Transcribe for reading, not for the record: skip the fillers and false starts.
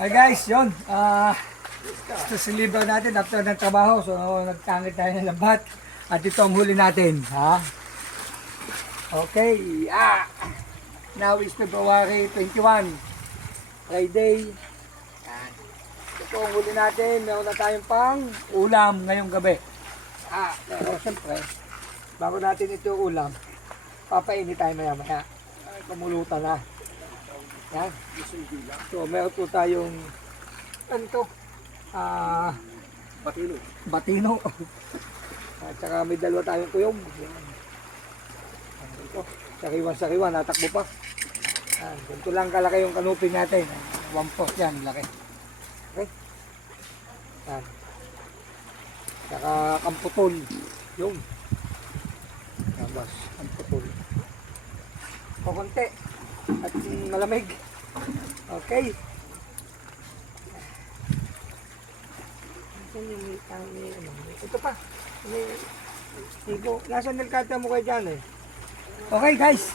Ay guys, yun. Ito si libro natin after ng trabaho. So, nagtangit tayo ng labat. At ito ang huli natin. Ha? Okay. Now is February 21. Friday. Yan. Ito ang huli natin. Meron na tayong pang ulam ngayong gabi. Pero siyempre, bago natin ito ulam, papainit tayo maya-maya. Ay, kumulutan na. Yan. So, meron po tayong ano ito? Batino. Batino. At saka may dalawa tayong kuyog. Yan. Ito. Sariwan, natakbo pa. Yan. Ganito lang kalaki yung kanupin natin. 1/4 yan, laki. Okay? Yan. Saka kamputol. Yung. Labas, kamputol. Kukunti. At malamig. Okay. Ito pa. Tigo. Nasaan nilkata mo kayo dyan eh? Okay guys.